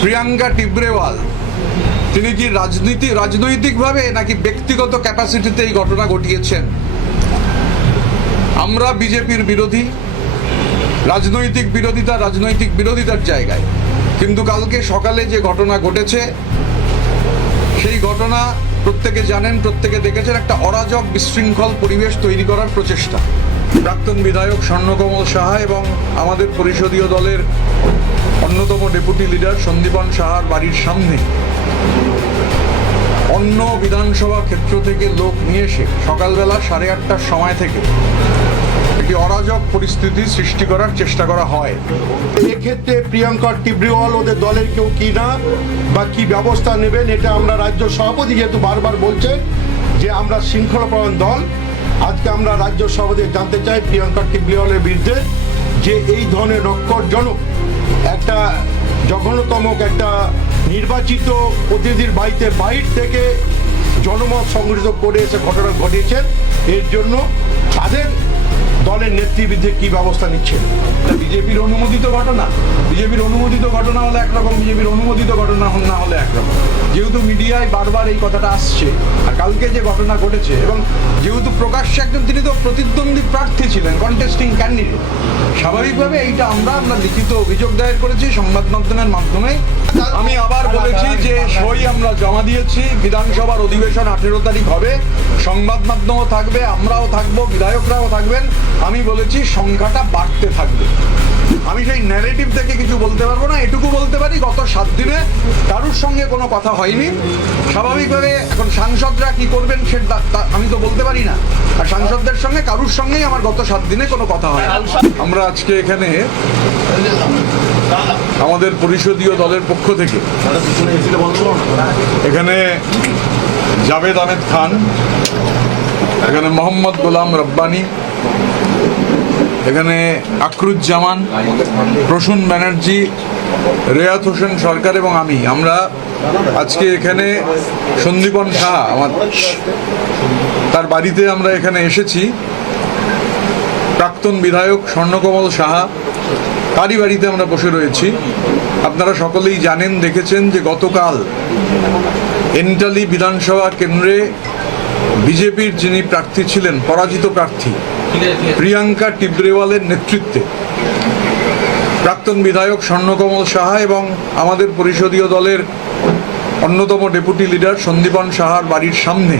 প্রিয়াঙ্কা টিব্রেওয়াল তিনি কি রাজনৈতিকভাবে নাকি ব্যক্তিগত ক্যাপাসিটিতে এই ঘটনা ঘটিয়েছেন? আমরা বিজেপির বিরোধী, রাজনৈতিক বিরোধিতার জায়গায়, কিন্তু কালকে সকালে যে ঘটনা ঘটেছে সেই ঘটনা প্রত্যেকে জানেন, প্রত্যেকে দেখেছেন। একটা অরাজক বিশৃঙ্খল পরিবেশ তৈরি করার প্রচেষ্টা। প্রাক্তন বিধায়ক স্বর্ণকমল সাহা এবং আমাদের পরিষদীয় দলের অন্যতম ডেপুটি লিডার সন্দীপন সাহার বাড়ির সামনে অন্য বিধানসভা ক্ষেত্র থেকে লোক নিয়ে এসে সকালবেলা 8:30টার সময় থেকে একটি অরাজক পরিস্থিতি সৃষ্টি করার চেষ্টা করা হয়। এক্ষেত্রে প্রিয়াঙ্কা টিব্রেওয়াল ওদের দলের কেউ কি না বা কি ব্যবস্থা নেবেন, এটা আমরা রাজ্য সভাপতি যেহেতু বারবার বলছেন যে আমরা শৃঙ্খলাপরায়ণ দল, আজকে আমরা রাজ্য সভাপতি জানতে চাই প্রিয়াঙ্কা টিব্রেওয়ালের বিরুদ্ধে যে এই ধরনের নক্করজনক একটা জঘন্যতম একটা নির্বাচিত প্রতিনিধির বাড়িতে বাইর থেকে জনমত সংগঠিত করে এসে ঘটনা ঘটিয়েছেন, এর জন্য তাদের দলের নেতৃবৃন্দে কি ব্যবস্থা নিচ্ছেন। বিজেপির অনুমোদিত ঘটনা হলে একরকম, বিজেপির অনুমোদিত ঘটনা না হলে একরকম। যেহেতু মিডিয়ায় বারবার এই কথাটা আসছে, আর কালকে যে ঘটনা ঘটেছে, এবং যেহেতু প্রকাশ্যে একজন, তিনি তো প্রতিদ্বন্দ্বী প্রার্থী ছিলেন, কন্টেস্টিং ক্যান্ডিডেট, স্বাভাবিকভাবে এইটা আমরা লিখিত অভিযোগ দায়ের করেছি সংবাদ মাধ্যমের মাধ্যমে। আমি আবার বলেছি যে সই আমরা জমা দিয়েছি। বিধানসভার অধিবেশন 18 তারিখ হবে, সংবাদ মাধ্যমও থাকবে, আমরাও থাকবো, বিধায়করাও থাকবেন। আমি বলেছি সংখ্যাটা বাড়তে থাকবে। আমি সেই ন্যারেটিভ থেকে কিছু বলতে পারবো না, এটুকু বলতে পারি গত 7 দিনে কারুর সঙ্গে কোনো কথা হয়নি। স্বাভাবিকভাবে এখন সাংসদরা কি করবেন সেটা আমি তো বলতে পারি না, আর সাংসদদের সঙ্গে কারুর সঙ্গেই আমার গত 7 দিনে কোনো কথা হয়। আমরা আজকে এখানে আমাদের পরিষদীয় দলের পক্ষ থেকে এখানে জাভেদ আহমেদ খান, এখানে মোহাম্মদ গোলাম রব্বানি, এখানে আকরুজ্জামান, প্রসূন ব্যানার্জি, রেয়াত হোসেন সরকার এবং আমরা আজকে এখানে সন্দীপন সাহা তার বাড়িতে আমরা এখানে এসেছি। প্রাক্তন বিধায়ক স্বর্ণকমল সাহা তারই বাড়িতে আমরা বসে রয়েছি। আপনারা সকলেই জানেন, দেখেছেন যে গতকাল এন্টালি বিধানসভা কেন্দ্রে বিজেপির যিনি প্রার্থী ছিলেন, পরাজিত প্রার্থী প্রিয়াঙ্কা টিব্রেওয়ালের নেতৃত্বে প্রাক্তন বিধায়ক স্বর্ণকমল সাহা এবং আমাদের পরিষদীয় দলের অন্যতম ডেপুটি লিডার সন্দীপন সাহার বাড়ির সামনে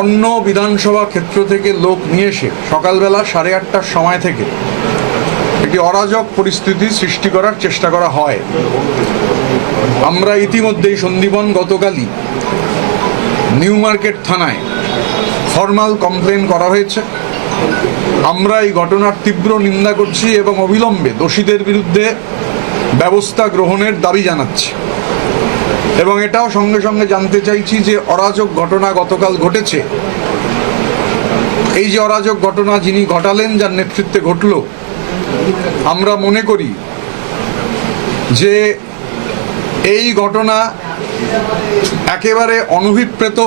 অন্য বিধানসভা ক্ষেত্র থেকে লোক নিয়ে এসে সকালবেলা 8:30টার সময় থেকে একটি অরাজক পরিস্থিতি সৃষ্টি করার চেষ্টা করা হয়। আমরা ইতিমধ্যেই সন্দীপন গতকালই নিউ মার্কেট থানায় ফর্মাল কমপ্লেন করা হয়েছে। আমরা এই ঘটনার তীব্র নিন্দা করছি এবং অবিলম্বে দোষীদের বিরুদ্ধে ব্যবস্থা গ্রহণের দাবি জানাচ্ছি। এবং এটাও সঙ্গে সঙ্গে জানতে চাইছি যে অরাজক ঘটনা গতকাল ঘটেছে, এই যে অরাজক ঘটনা যিনি ঘটালেন, যার নেতৃত্বে ঘটল, আমরা মনে করি যে এই ঘটনা একেবারে অনভিপ্রেত।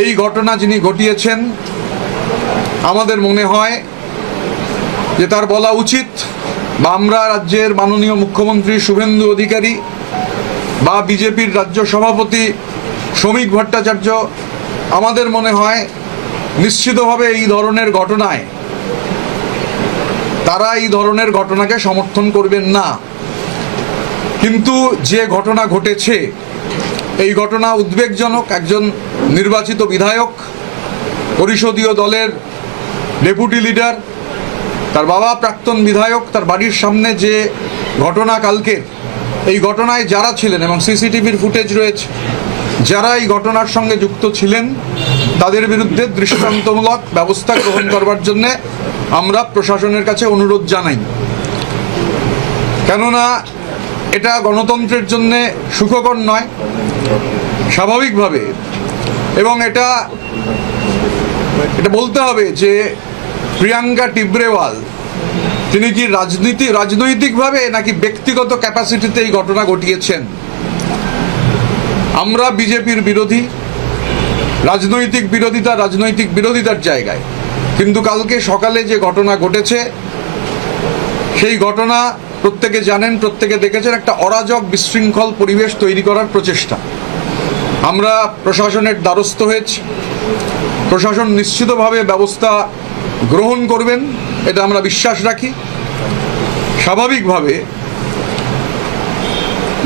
এই ঘটনা যিনি ঘটিয়েছেন আমাদের মনে হয় যে তার বলা উচিত, বা আমরা রাজ্যের মাননীয় মুখ্যমন্ত্রী শুভেন্দু অধিকারী বা বিজেপির রাজ্য সভাপতি শ্রমিক ভট্টাচার্য, আমাদের মনে হয় নিশ্চিতভাবে এই ধরনের ঘটনায় তারা এই ধরনের ঘটনাকে সমর্থন করবেন না। কিন্তু যে ঘটনা ঘটেছে, এই ঘটনা উদ্বেগজনক। একজন নির্বাচিত বিধায়ক, পরিষদীয় দলের ডেপুটি লিডার, তার বাবা প্রাক্তন বিধায়ক, তার বাড়ির সামনে যে ঘটনা কালকে, এই ঘটনায় যারা ছিলেন, এবং সিসিটিভির ফুটেজ রয়েছে, যারা এই ঘটনার সঙ্গে যুক্ত ছিলেন তাদের বিরুদ্ধে দৃষ্টান্তমূলক ব্যবস্থা গ্রহণ করবার জন্যে আমরা প্রশাসনের কাছে অনুরোধ জানাই। কেননা এটা গণতন্ত্রের জন্যে সুখকর নয় স্বাভাবিকভাবে। এবং এটা বলতে হবে যে প্রিয়াঙ্কা টিব্রেওয়াল তিনি কি রাজনৈতিকভাবে নাকি ব্যক্তিগত ক্যাপাসিটিতে এই ঘটনা ঘটিয়েছেন। আমরা বিজেপির বিরোধী, রাজনৈতিক বিরোধিতার জায়গায়, কিন্তু কালকে সকালে যে ঘটনা ঘটেছে সেই ঘটনা প্রত্যেকে জানেন, প্রত্যেকে দেখেছেন, একটা অরাজক বিশৃঙ্খল পরিবেশ তৈরি করার প্রচেষ্টা। আমরা প্রশাসনের দ্বারস্থ হয়েছি। প্রশাসন নিশ্চিতভাবে ব্যবস্থা গ্রহণ করবেন, এটা আমরা বিশ্বাস রাখি। স্বাভাবিকভাবে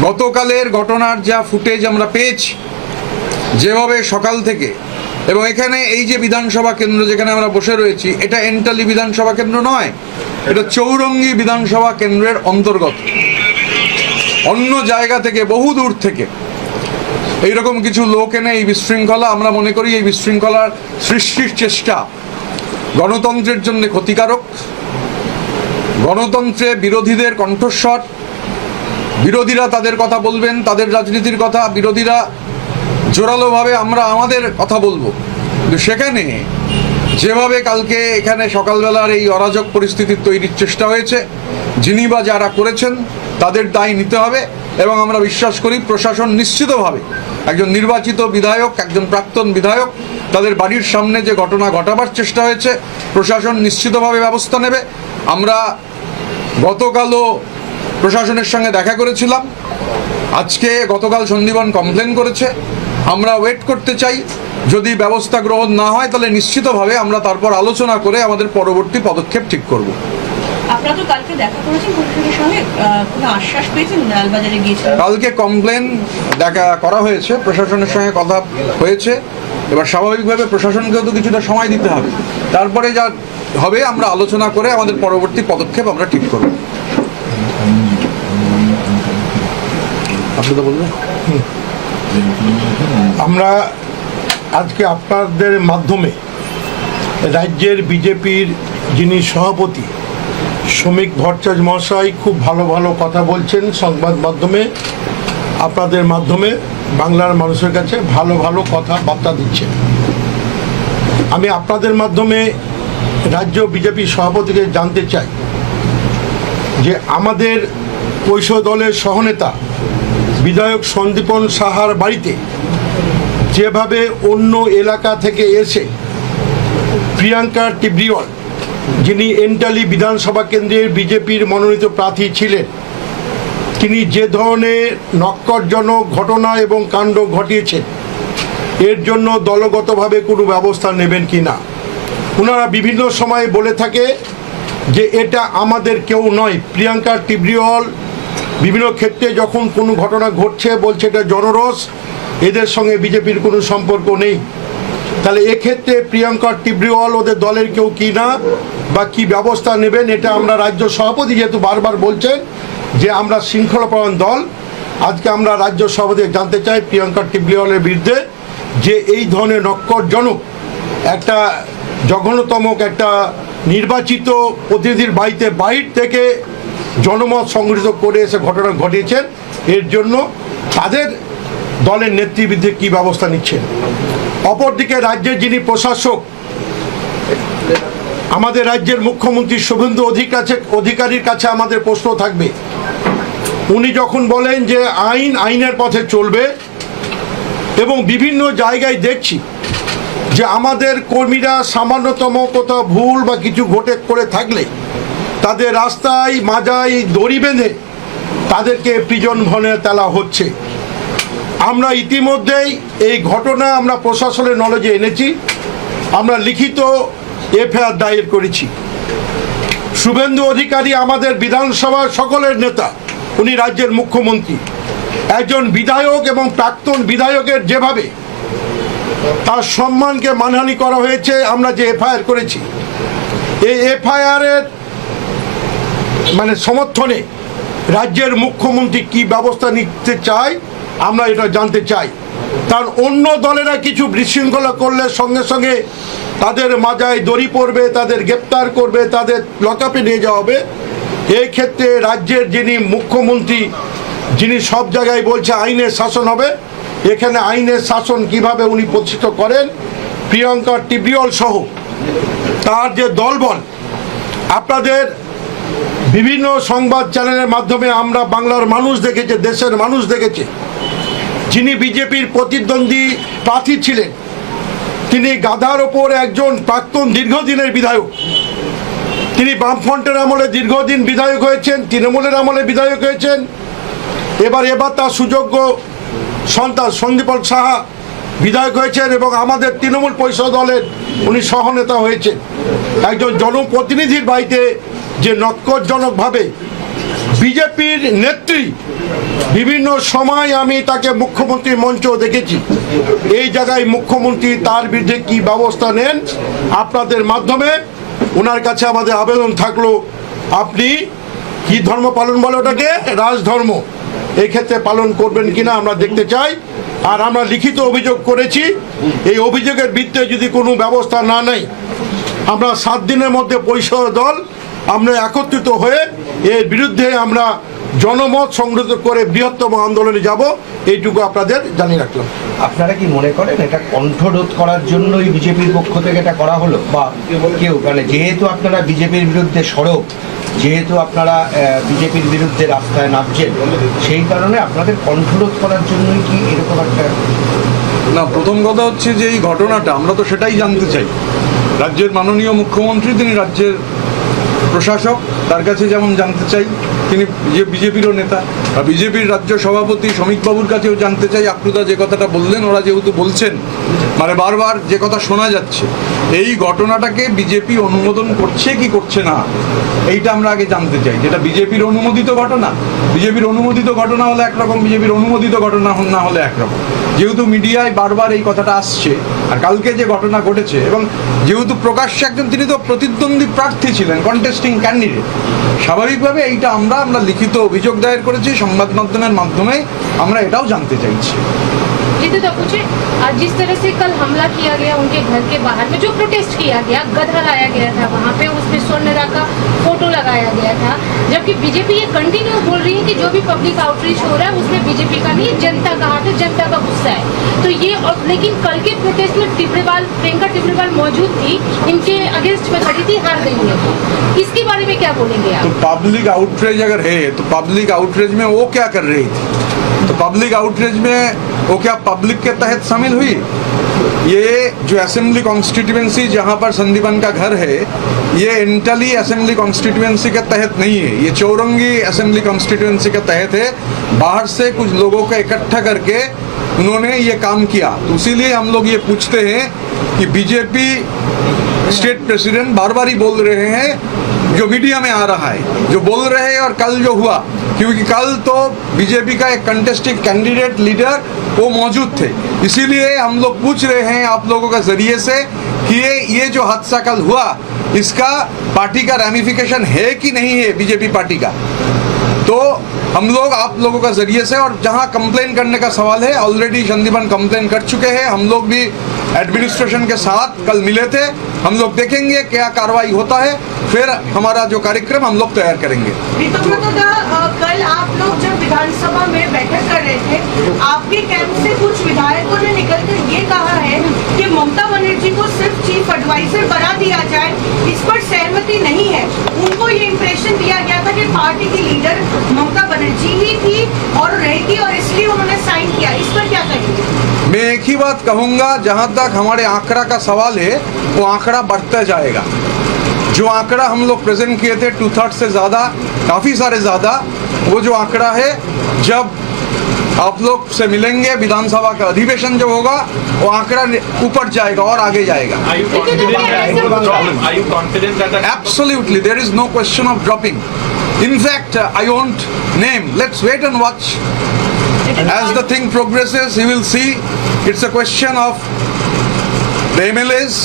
গতকালের ঘটনার যা ফুটেজ আমরা পেয়েছি, যেভাবে সকাল থেকে, এবং এখানে এই যে বিধানসভা কেন্দ্র যেখানে আমরা বসে রয়েছি, এটা এন্টালি বিধানসভা কেন্দ্র নয়, এটা চৌরঙ্গী বিধানসভা কেন্দ্রের অন্তর্গত। অন্য জায়গা থেকে, বহু দূর থেকে এইরকম কিছু লোক এনে এই বিশৃঙ্খলা, আমরা মনে করি এই বিশৃঙ্খলার সৃষ্টির চেষ্টা গণতন্ত্রের জন্য ক্ষতিকারক। গণতন্ত্রে বিরোধীদের কণ্ঠস্বর, বিরোধীরা তাদের কথা বলবেন, তাদের রাজনীতির কথা, বিরোধীরা জোরালোভাবে আমরা আমাদের কথা বলবো। কিন্তু সেখানে যেভাবে কালকে এখানে সকালবেলার এই অরাজক পরিস্থিতির তৈরির চেষ্টা হয়েছে, যিনি বা যারা করেছেন তাদের দায় নিতে হবে। এবং আমরা বিশ্বাস করি প্রশাসন নিশ্চিতভাবে, একজন নির্বাচিত বিধায়ক, একজন প্রাক্তন বিধায়ক, তাদের বাড়ির সামনে যে ঘটনা ঘটাবার চেষ্টা হয়েছে, প্রশাসন নিশ্চিতভাবে ব্যবস্থা নেবে। আমরা গতকালও প্রশাসনের সঙ্গে দেখা করেছিলাম, গতকাল সন্দীপন কমপ্লেন করেছে। আমরা ওয়েট করতে চাই, যদি ব্যবস্থা গ্রহণ না হয় তাহলে নিশ্চিতভাবে আমরা তারপর আলোচনা করে আমাদের পরবর্তী পদক্ষেপ ঠিক করব। আপনারা তো কালকে দেখা করেছেন প্রশাসনের সঙ্গে, কোনো আশ্বাস পেয়েছেন? লালবাজারে গিয়েছিলেন, কালকে কমপ্লেন দেখা করা হয়েছে, প্রশাসনের সঙ্গে কথা হয়েছে। এবার স্বাভাবিকভাবে প্রশাসনকেও তো কিছুটা সময় দিতে হবে, তারপরে যা হবে আমরা আলোচনা করে আমাদের পরবর্তী পদক্ষেপ আমরা ঠিক করব। আপনি তো বলবেন। আমরা আজকে আপনাদের মাধ্যমে রাজ্যের বিজেপির যিনি সভাপতি শ্রমিক ভট্টাচার্য মহাশয় খুব ভালো ভালো কথা বলছেন, সংবাদ মাধ্যমে আপনাদের মাধ্যমে বাংলার মানুষের কাছে ভালো ভালো কথাবার্তা দিচ্ছেন। আমি আপনাদের মাধ্যমে রাজ্য বিজেপি সভাপতিকে জানতে চাই যে আমাদের কৈশ দলের সহনেতা বিধায়ক সন্দীপন সাহার বাড়িতে যেভাবে অন্য এলাকা থেকে এসে প্রিয়াঙ্কা টিব্রিওয়াল, যিনি এন্টালি বিধানসভা কেন্দ্রের বিজেপির মনোনীত প্রার্থী ছিলেন, তিনি যে ধরনের নক্করজনক ঘটনা এবং কাণ্ড ঘটিয়েছেন, এর জন্য দলগতভাবে কোনো ব্যবস্থা নেবেন কি না। ওনারা বিভিন্ন সময় বলে থাকে যে এটা আমাদের কেউ নয়, প্রিয়াঙ্কা টিব্রিওয়াল বিভিন্ন ক্ষেত্রে যখন কোনো ঘটনা ঘটছে বলছে এটা জনরস, এদের সঙ্গে বিজেপির কোনো সম্পর্ক নেই। তাহলে এক্ষেত্রে প্রিয়াঙ্কা টিব্রিওয়াল ওদের দলের কেউ কি না, বা কি ব্যবস্থা নেবেন, এটা আমরা রাজ্য সভাপতি যেহেতু বারবার বলছেন যে আমরা শৃঙ্খলাপরায়ণ দল, আজকে আমরা রাজ্য সভাপতি জানতে চাই প্রিয়াঙ্কা টিব্রিওয়ালের বিরুদ্ধে যে এই ধরনের নক্করজনক একটা জঘন্যতম একটা নির্বাচিত প্রতিনিধির বাড়িতে বাইর থেকে জনমত সংগঠিত করে এসে ঘটনা ঘটিয়েছেন, এর জন্য তাদের দলের নেতৃবৃন্দে কী ব্যবস্থা নিচ্ছেন। অপরদিকে রাজ্যের যিনি প্রশাসক, আমাদের রাজ্যের মুখ্যমন্ত্রী শুভেন্দু অধিকারীর কাছে আমাদের প্রশ্ন থাকবে। উনি যখন বলেন যে আইনের পথে চলবে, এবং বিভিন্ন জায়গায় দেখছি যে আমাদের কর্মীরা সামান্যতম কোথাও ভুল বা কিছু করে থাকলে তাদের রাস্তায় মাজায় দড়ি বেঁধে তাদেরকে প্রিজন ভ্যানে তোলা হচ্ছে। আমরা ইতিমধ্যেই এই ঘটনা আমরা প্রশাসনের নলেজে এনেছি, আমরা লিখিত এফআইআর দায়ের করেছি। শুভেন্দু অধিকারী আমাদের বিধানসভার সকলের নেতা, উনি রাজ্যের মুখ্যমন্ত্রী, একজন বিধায়ক এবং প্রাক্তন বিধায়কের যেভাবে তার সম্মানকে মানহানি করা হয়েছে, আমরা যে এফআইআর করেছি, এই এফআইআরের সমর্থনে রাজ্যের মুখ্যমন্ত্রী কি ব্যবস্থা নিতে চায় আমরা এটা জানতে চাই। কারণ অন্য দলেরা কিছু বিশৃঙ্খলা করলে সঙ্গে সঙ্গে তাদের মাজায় দড়ি পড়বে, তাদের গ্রেপ্তার করবে, তাদের লকআপে নিয়ে যাওয়া হবে। এই ক্ষেত্রে রাজ্যের যিনি মুখ্যমন্ত্রী, যিনি সব জায়গায় বলছে আইনের শাসন হবে, এখানে আইনের শাসন কিভাবে উনি প্রতিষ্ঠিত করেন, প্রিয়াঙ্কা টিব্রিওয়াল সহ তার যে দলবল, আপনাদের বিভিন্ন সংবাদ চ্যানেলের মাধ্যমে আমরা বাংলার মানুষ দেখেছে, দেশের মানুষ দেখেছে, যিনি বিজেপির প্রতিদ্বন্দ্বী প্রার্থী ছিলেন, তিনি গাধার ওপর একজন প্রাক্তন দীর্ঘদিনের বিধায়ক, তিনি বামফ্রন্টের আমলে দীর্ঘদিন বিধায়ক হয়েছেন, তৃণমূলের আমলে বিধায়ক হয়েছেন। এবার তার সুযোগ্য সন্তান সন্দীপন সাহা বিধায়ক হয়েছেন এবং আমাদের তৃণমূল পরিষদ দলের উনি সহনেতা হয়েছেন। একজন জনপ্রতিনিধির বাড়িতে যে নক্করজনকভাবে বিজেপির নেত্রী, বিভিন্ন সময় আমি তাকে মুখ্যমন্ত্রীর মঞ্চেও দেখেছি, এই জায়গায় মুখ্যমন্ত্রী তার বিরুদ্ধে কি ব্যবস্থা নেন, আপনাদের মাধ্যমে ওনার কাছে আমাদের আবেদন থাকলো, আপনি কি ধর্ম পালন বলে ওটাকে, রাজধর্ম, এই ক্ষেত্রে পালন করবেন কিনা আমরা দেখতে চাই। আর আমরা লিখিত অভিযোগ করেছি, এই অভিযোগের ভিত্তিতে যদি কোনো ব্যবস্থা না নেয়, আমরা 7 দিনের মধ্যে পরিষদ দল আমরা একত্রিত হয়ে এর বিরুদ্ধে আমরা জনমত সংগ্রহ করে বৃহত্তম আন্দোলনে যাব, এইটুকু আপনাদের জানিয়ে রাখলাম। আপনারা কি মনে করেন এটা কণ্ঠরোধ করার জন্যই বিজেপির পক্ষ থেকে এটা করা হলো, বা কেউ মানে যেহেতু আপনারা বিজেপির বিরুদ্ধে সরব, যেহেতু আপনারা বিজেপির বিরুদ্ধে রাস্তায় নামছেন, সেই কারণে আপনাদের কণ্ঠরোধ করার জন্যই কি এরকম একটা? না, প্রথম কথা হচ্ছে যে এই ঘটনাটা আমরা তো সেটাই জানতে চাই। রাজ্যের মাননীয় মুখ্যমন্ত্রী, তিনি রাজ্যের প্রশাসক, তার কাছে যেমন জানতে চাই, তিনি বিজেপিরও নেতা, আর বিজেপির রাজ্য সভাপতি শ্রমিকবাবুর কাছেও জানতে চাই। আক্রুদা যে কথাটা বললেন, ওরা যেহেতু বলছেন, মানে বারবার যে কথা শোনা যাচ্ছে, এই ঘটনাটাকে বিজেপি অনুমোদন করছে কি করছে না, এইটা আমরা আগে জানতে চাই। যেটা বিজেপির অনুমোদিত ঘটনা, বিজেপির অনুমোদিত ঘটনা হলে একরকম, বিজেপির অনুমোদিত ঘটনা না হলে একরকম। যেহেতু মিডিয়ায় বারবার এই কথাটা আসছে, আর কালকে যে ঘটনা ঘটেছে, এবং যেহেতু প্রকাশ্যে একজন, তিনি তো প্রতিদ্বন্দ্বী প্রার্থী ছিলেন, কন্টেস্টিং ক্যান্ডিডেট, স্বাভাবিকভাবে এইটা আমরা লিখিত অভিযোগ দায়ের করেছি, সংবাদ মাধ্যমের মাধ্যমে আমরা এটাও জানতে চাইছি। तो पूछे, आज जिस तरह से कल हमला किया गया उनके घर के बाहर में, जो प्रोटेस्ट किया गया, गधा लाया गया था वहाँ पे, उसमें स्वर्णरा का फोटो लगाया गया था, जबकि बीजेपी ये कंटिन्यू बोल रही है कि जो भी पब्लिक आउटरीच हो रहा है उसमें बीजेपी का नहीं, जनता का हाथ है, जनता का गुस्सा है। तो ये, और लेकिन कल के प्रोटेस्ट में प्रियंका टिब्रेवाल मौजूद थी, इनके अगेंस्ट में खड़ी थी, हार गई है। इसके बारे में क्या बोलेंगे आप? तो पब्लिक आउटरीच अगर है, तो पब्लिक आउटरीच में वो क्या कर रही थी? तो पब्लिक आउटरीच में वो क्या पब्लिक के तहत शामिल हुई? ये जो असेंबली कॉन्स्टिट्यूएंसी जहाँ पर संदीपन का घर है, ये इंटली असेंबली कॉन्स्टिट्यूएंसी के तहत नहीं है, ये चौरंगी असेंबली कॉन्स्टिट्यूएंसी के तहत है। बाहर से कुछ लोगों को इकट्ठा करके उन्होंने ये काम किया। तो इसीलिए हम लोग ये पूछते हैं कि बीजेपी स्टेट प्रेसिडेंट बार बार ही बोल रहे हैं, जो मीडिया में आ रहा है, जो बोल रहे हैं, और कल जो हुआ, क्योंकि कल तो बीजेपी का एक कंटेस्टिंग कैंडिडेट लीडर वो मौजूद थे, इसीलिए हम लोग पूछ रहे हैं आप लोगों के जरिए से कि ये जो हादसा कल हुआ, इसका पार्टी का रैमिफिकेशन है कि नहीं है बीजेपी पार्टी का। तो हम लोग आप लोगों का जरिए से, और जहां कंप्लेन करने का सवाल है, ऑलरेडी संदीपन कंप्लेन कर चुके हैं, हम लोग भी एडमिनिस्ट्रेशन के साथ कल मिले थे, हम लोग देखेंगे क्या कार्रवाई होता है, फिर हमारा जो कार्यक्रम हम लोग तैयार करेंगे। कल आप लोग जब विधानसभा में बैठक कर रहे थे, आपके कैंप से कुछ विधायकों ने निकलकर ये कहा है कि ममता बनर्जी को सिर्फ चीफ एडवाइजर बना दिया जाए, इस पर सहमति नहीं है। उनको ये इंप्रेशन दिया गया था कि पार्टी की लीडर ममता बनर्जी ही थी और रहेगी, और इसलिए उन्होंने साइन किया। इस पर क्या कहेंगे? मैं एक ही बात कहूँगा, जहाँ तक हमारे आंकड़ा का सवाल है, वो आंकड़ा बढ़ता जाएगा। जो आंकड़ा हम लोग प्रेजेंट किए थे 2/3 से ज़्यादा, काफ़ी सारे ज़्यादा, वो जो आंकड़ा है, जब आप लोग से मिलेंगे, विधानसभा का अधिवेशन जो होगा, वो आंकड़ा ऊपर जाएगा और आगे जाएगा। Absolutely, there is no question of dropping. In fact, I won't name. Let's wait and watch. As the thing progresses, you will see. It's a question of the MLAs.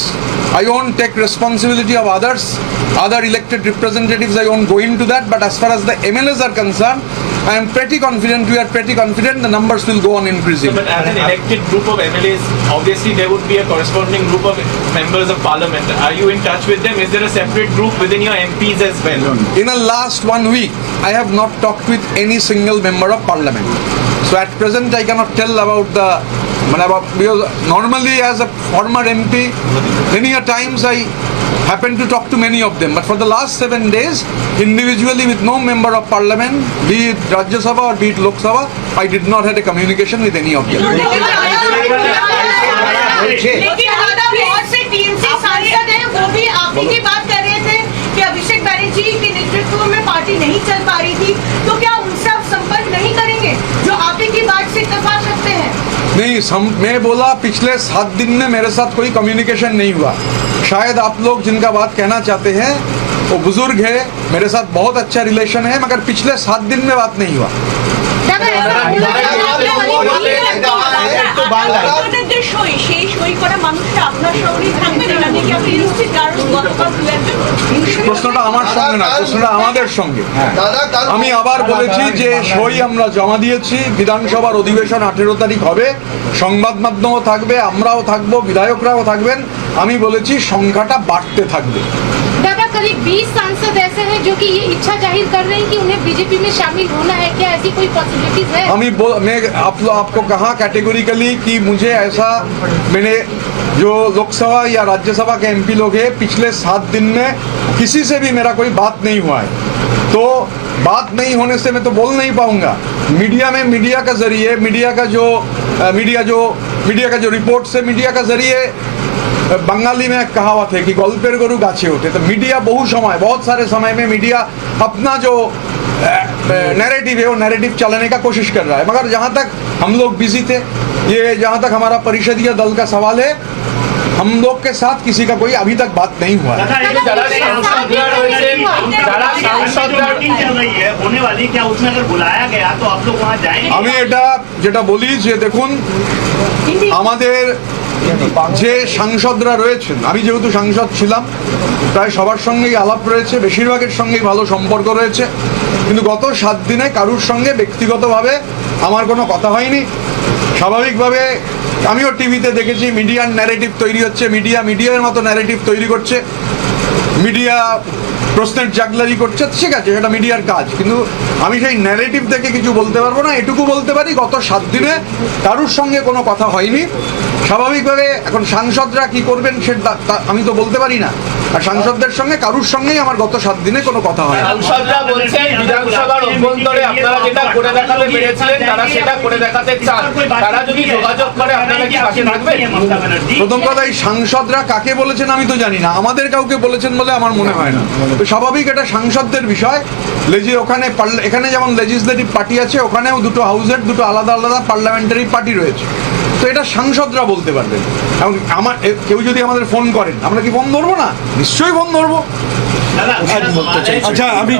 I won't take responsibility of others, other elected representatives, I won't go into that, but as far as the MLAs are concerned, I am pretty confident, we are pretty confident the numbers will go on increasing. So, but as an elected group of MLAs, obviously there would be a corresponding group of members of parliament. Are you in touch with them? Is there a separate group within your MPs as well? In the last 1 week, I have not talked with any single member of parliament. So at present I cannot tell about the, because normally as a former MP, many a times I happen to talk to many of them, but for the last 7 days, individually with no member of parliament, be it Rajya Sabha or be it Lok Sabha, I did not have a communication with any of them. लेकिन दादा बहुत से TMC सांसद हैं, वो भी आप ही की बात कर रहे थे कि अभिषेक पार्टी नहीं चल पा रही थी, तो क्या उनसे आप संपर्क नहीं करेंगे जो आप ही की बात से इत्तेफाक रखते हैं? नहीं, मैं बोला पिछले 7 दिन में मेरे साथ कोई कम्युनिकेशन नहीं हुआ। शायद आप लोग जिनका बात कहना चाहते हैं वो बुजुर्ग है, मेरे साथ बहुत अच्छा रिलेशन है, मगर पिछले 7 दिन में बात नहीं हुआ। আপনাদের যে সই, সেই সই করা মানুষটা আপনার সঙ্গেই থাকবেন, এটা নিয়ে কি আপনি নিশ্চিত? কারণ গতকাল দু একজন প্রশ্নটা আমার সঙ্গে না, প্রশ্নটা আমাদের সঙ্গে। আমি আবার বলেছি যে সই আমরা জমা দিয়েছি, বিধানসভার অধিবেশন 18 তারিখ হবে, সংবাদ মাধ্যমও থাকবে, আমরাও থাকবো, বিধায়করাও থাকবেন। আমি বলেছি সংখ্যাটা বাড়তে থাকবে। दादा करीब 20 सांसद ऐसे हैं जो कि ये इच्छा जाहिर कर रहे हैं कि उन्हें बीजेपी में शामिल होना है, क्या ऐसी कोई पॉसिबिलिटीज है? मैं आपको कहा कैटेगोरिकली कि मुझे ऐसा, मैंने जो लोकसभा या राज्यसभा के एमपी लोग हैं, पिछले 7 दिन में किसी से भी मेरा कोई बात नहीं हुआ है। तो बात नहीं होने से मैं तो बोल नहीं पाऊंगा। मीडिया में मीडिया का जरिए, मीडिया का जो रिपोर्ट से मीडिया का जरिए, बंगाली में एक कहावत है कि गल्पेर गरु गाछे उठे। तो मीडिया बहुत सारे समय में मीडिया अपना जो नैरेटिव है वो नैरेटिव चलाने का कोशिश कर रहा है, मगर जहाँ तक हम लोग बिजी थे, ये जहाँ तक हमारा परिषदीय दल का सवाल है, हम लोग के साथ किसी का कोई अभी तक बात नहीं हुआ है। होने वाली, क्या उसमें अगर बुलाया गया तो आप लोग वहाँ जाएंगे? আমি এটা যেটা বলি যে দেখুন, আমাদের যে সাংসদরা রয়েছেন, আমি যেহেতু সাংসদ ছিলাম, প্রায় সবার সঙ্গেই আলাপ রয়েছে, বেশিরভাগের সঙ্গেই ভালো সম্পর্ক রয়েছে, কিন্তু গত 7 দিনে কারুর সঙ্গে ব্যক্তিগতভাবে আমার কোনো কথা হয়নি। স্বাভাবিকভাবে আমিও টিভিতে দেখেছি মিডিয়ার ন্যারেটিভ তৈরি হচ্ছে, মিডিয়ার মতো ন্যারেটিভ তৈরি করছে, মিডিয়া প্রশ্নের জাগলারি করছে, ঠিক আছে, এটা মিডিয়ার কাজ, কিন্তু আমি সেই ন্যারেটিভ থেকে কিছু বলতে পারবো না। এটুকু বলতে পারি গত 7 দিনে কারুর সঙ্গে কোনো কথা হয়নি। স্বাভাবিকভাবে এখন সাংসদরা কি করবেন সেটা আমি তো বলতে পারি না, আর সাংসদদের সঙ্গে কারুর সঙ্গেই আমার গত 7 দিনে কোনো কথা হয় না। সাংসদরা বলছেন বিধানসভার অভ্যন্তরে আপনারা যেটা করে দেখাতে পেরেছিলেন তারা সেটা করে দেখাতে চান, তারা যদি যোগাযোগ করে আপনারা কি পাশে থাকবেন? প্রথম কথা, এই সাংসদরা কাকে বলেছেন আমি তো জানি না, আমাদের কাউকে বলেছেন বলে আমার মনে হয় না। তো স্বাভাবিক এটা সাংসদদের বিষয়। এখানে যেমন লেজিসলেটিভ পার্টি আছে, ওখানেও দুটো হাউসের দুটো আলাদা আলাদা পার্লামেন্টারি পার্টি রয়েছে, তো এটা সাংসদরা বলতে পারবেন। এবং কেউ যদি আমাদের ফোন করেন, আমরা কি ফোন ধরবো না? নিশ্চয়ই ফোন ধরবো। দাদা, আচ্ছা, আমি